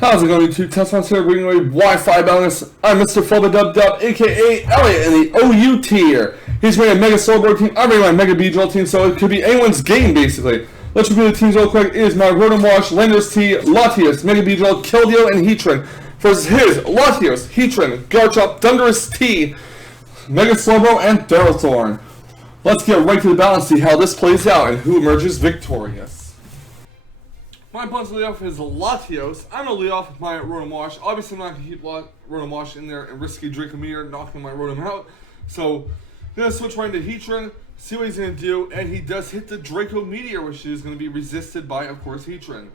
How's it going, YouTube? Test here, bringing away Wi-Fi balance. I'm ImMrFlubaDub, aka Elliot, in the OU tier. He's bringing a Mega Soulboard team. I'm bringing my Mega Beedrill team, so it could be anyone's game, basically. Let's review the teams real quick. It is my Rotom Wash, Landers T, Latios, Mega Beedrill, Keldeo, and Heatran versus his Latios, Heatran, Garchomp, Thundurus T, Mega Slowbro, and Ferrothorn. Let's get right to the balance, see how this plays out, and who emerges victorious. My opponent's lead off is Latios. I'm going to lead off with my Rotom Wash. Obviously, I'm not going to keep Rotom Wash in there and risky Draco Meteor knocking my Rotom out. So, I'm going to switch right into Heatran, see what he's going to do, and he does hit the Draco Meteor, which is going to be resisted by, of course, Heatran.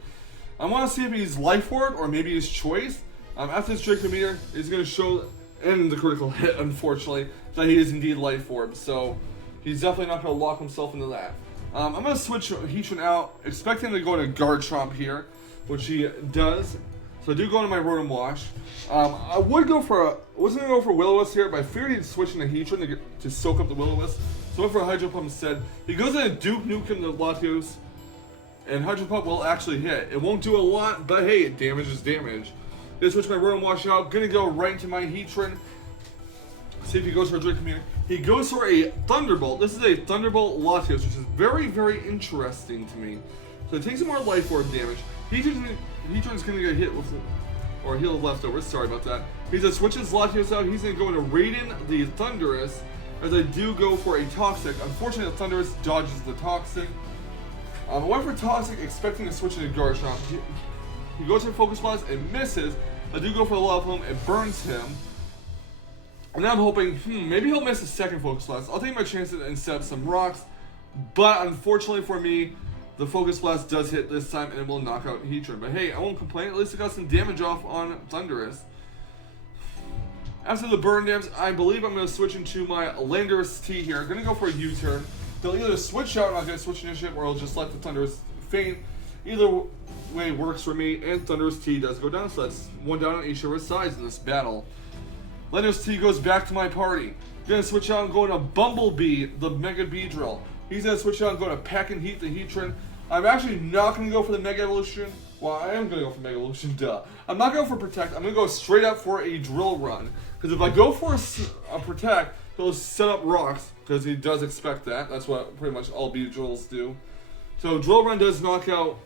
I want to see if he's Life Orb or maybe his choice. After this Draco Meteor, he's going to show, and the critical hit, unfortunately, that he is indeed Life Orb. So, he's definitely not going to lock himself into that. I'm going to switch Heatran out, expecting him to go to Garchomp here, which he does. So I do go into my Rotom Wash. I wasn't going to go for Will-O-Wisp here, but I figured he'd switch into Heatran to soak up the Will-O-Wisp. So I went for a Hydro Pump instead. He goes into Duke Nukem the Latios, and Hydro Pump will actually hit. It won't do a lot, but hey, damage is damage. Gonna switch my Rotom Wash out, gonna go right into my Heatran. See if he goes for a Draco Meteor. He goes for a Thunderbolt. This is a Thunderbolt Latios, which is very, very interesting to me. So it takes some more Life Orb damage. Heatran's going to get hit with, or heal leftovers, sorry about that. He just switches Latios out. He's going to go into Raiden the Thundurus, as I do go for a Toxic. Unfortunately, the Thundurus dodges the Toxic. I went for Toxic, expecting to switch into Garchomp. He goes for Focus Blast and misses. I do go for a Love Home, it burns him. And now I'm hoping, maybe he'll miss a second Focus Blast. I'll take my chances and set up some rocks. But unfortunately for me, the Focus Blast does hit this time and it will knock out Heatran. But hey, I won't complain. At least I got some damage off on Thundurus. After the burn damage, I believe I'm going to switch into my Landers T here. I'm going to go for a U-turn. They'll either switch out and I'll get switch initiative, or I'll just let the Thundurus faint. Either way works for me, and Thundurus T does go down. So that's one down on each of our sides in this battle. Landers T goes back to my party. Gonna switch out and go into Bumblebee, the Mega Beedrill. He's gonna switch out and go to Pack and Heat, the Heatran. I'm actually not gonna go for the Mega Evolution. Well, I am gonna go for Mega Evolution, duh. I'm not going for Protect. I'm gonna go straight up for a Drill Run. Because if I go for a Protect, he'll set up rocks, because he does expect that. That's what pretty much all Beedrills do. So Drill Run does knock out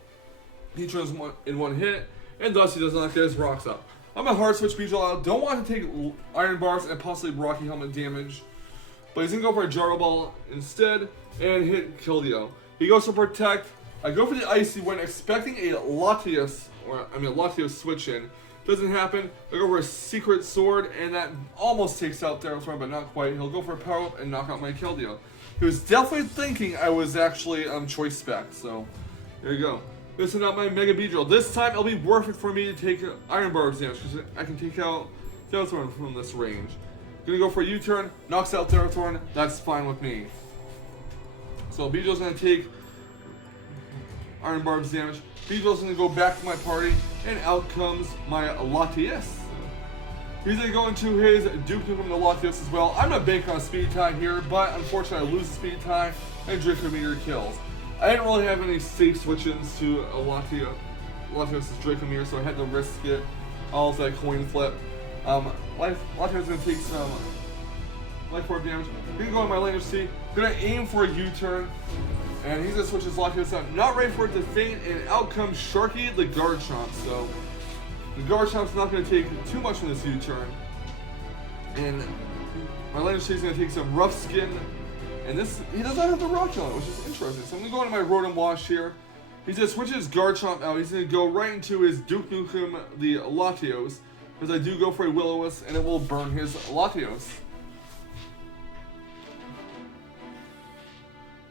Heatran in one hit, and thus he does not get his rocks up. I'm a hard switch Beedrill out. Don't want to take Iron Bars and possibly Rocky Helmet damage. But he's going to go for a Gyro Ball instead and hit Keldeo. He goes for Protect. I go for the Icy Wind, expecting a Latios, Latios switch in. Doesn't happen. I go for a Secret Sword, and that almost takes out Ferrothorn, but not quite. He'll go for a Power Up and knock out my Keldeo. He was definitely thinking I was actually Choice Spec, so there you go. This is not my Mega Beedrill. This time it'll be worth it for me to take Iron Barbs damage, because I can take out Ferrothorn from this range. Gonna go for a U-turn, knocks out Ferrothorn, that's fine with me. So Beedrill's gonna take Iron Barbs damage. Beedrill's gonna go back to my party, and out comes my Latios. He's gonna go into his Duke Nukem the Latios as well. I'm gonna bank on a Speed Tie here, but unfortunately I lose the Speed Tie, and Draco Meteor kills. I didn't really have any safe switch-ins to a Latios' Draco Meteor, so I had to risk it. All that coin flip. Latios is going to take some Life Orb damage. I'm going to go on my Landers T. Going to aim for a U-turn. And he's going to switch his Latios out. Not ready for it to faint, and out comes Sharky the Garchomp. So the Garchomp's not going to take too much from this U-turn. And my Landers T is going to take some Rough Skin. And he does not have the Rock on it, which is interesting. So I'm going to go into my Rotom Wash here. He's going to switch his Garchomp out. He's going to go right into his Duke Nukem, the Latios. Because I do go for a Will-O-Wisp, and it will burn his Latios.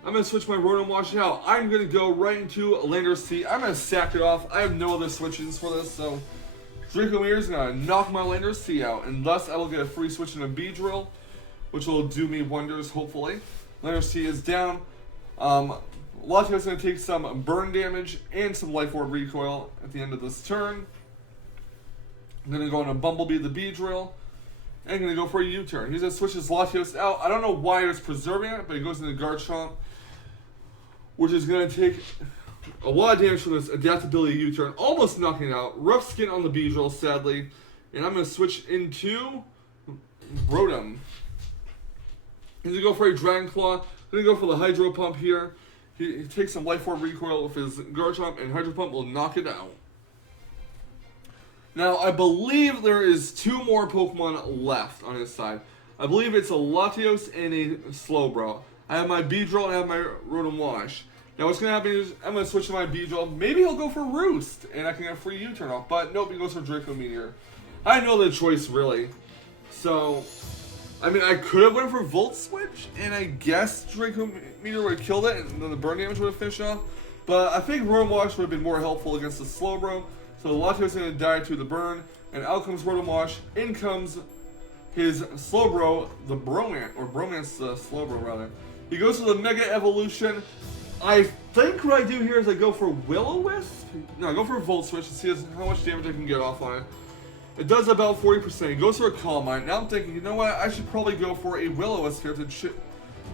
I'm going to switch my Rotom Wash out. I'm going to go right into Landers T. I'm going to sack it off. I have no other switches for this, so Draco Meteor is going to knock my Landers T out. And thus, I will get a free switch in a Beedrill, which will do me wonders, hopefully. Landers T is down. Latios is going to take some burn damage and some Life Orb recoil at the end of this turn. I'm going to go into Bumblebee the Beedrill. And I'm going to go for a U-turn. He's going to switch his Latios out. I don't know why he was preserving it, but he goes into Garchomp, which is going to take A lot of damage from this adaptability U-turn, almost knocking it out. Rough skin on the Beedrill, sadly. And I'm going to switch into Rotom. He's going to go for a Dragon Claw. Going to go for the Hydro Pump here. He takes some Life Orb recoil with his Garchomp, and Hydro Pump will knock it out. Now, I believe there is 2 more Pokemon left on his side. I believe it's a Latios and a Slowbro. I have my Beedrill and I have my Rotom Wash. Now what's going to happen is I'm going to switch to my Beedrill. Maybe he'll go for Roost, and I can get a free U-turn off. But nope, he goes for Draco Meteor. I had no other choice, really. So, I mean, I could have went for Volt Switch, and I guess Draco Meteor would have killed it, and then the burn damage would have finished off. But I think Rotom Wash would have been more helpful against the Slowbro. So the Latios is going to die to the burn, and out comes Rotom Wash. In comes his Slowbro, the Bromance, or Bromance the Slowbro, rather. He goes for the Mega Evolution. I think what I do here is I go for Will-O-Wisp. No, I go for a Volt Switch to see how much damage I can get off on it. It does about 40%. He goes for a Calm Mind. Now I'm thinking, you know what? I should probably go for a Will-O-Wisp here to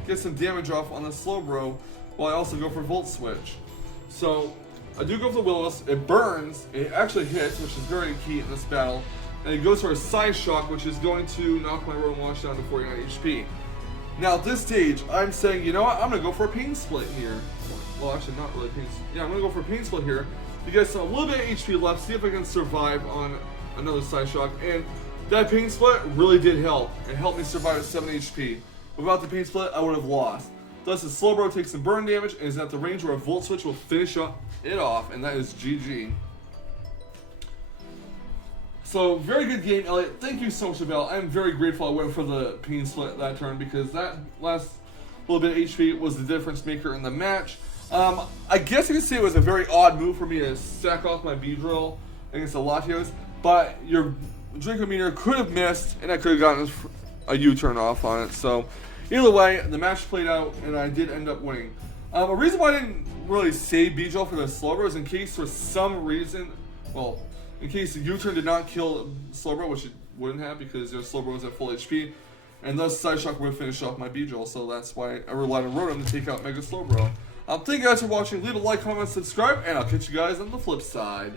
get some damage off on the Slowbro, while I also go for Volt Switch. So I do go for the Will-O-Wisp. It burns. It actually hits, which is very key in this battle. And he goes for a Side Shock, which is going to knock my Rotom Wash down to 49 HP. Now at this stage, I'm saying, you know what, I'm going to go for a Pain Split here. Well, actually not really Pain Split. Yeah, I'm going to go for a Pain Split here to get a little bit of HP left, see if I can survive on another Side Shock. And that Pain Split really did help. It helped me survive at 7 HP. Without the Pain Split, I would have lost. Thus, the Slowbro takes some burn damage and is at the range where a Volt Switch will finish it off, and that is GG. So, very good game, Elliot. Thank you so much, Abel. I'm very grateful I went for the Pain Split that turn, because that last little bit of HP was the difference maker in the match. I guess you could say it was a very odd move for me to sack off my Beedrill against the Latios, but your Draco Meteor could have missed, and I could have gotten a U-turn off on it. So, either way, the match played out, and I did end up winning. A reason why I didn't really save Beedrill for the Slowbro is in case for some reason, well, in case the U-turn did not kill Slowbro, which it wouldn't have because your Slowbro was at full HP, and thus Side Shock would have finished off my Beedrill, so that's why I relied on Rotom to take out Mega Slowbro. Thank you guys for watching. Leave a like, comment, subscribe, and I'll catch you guys on the flip side.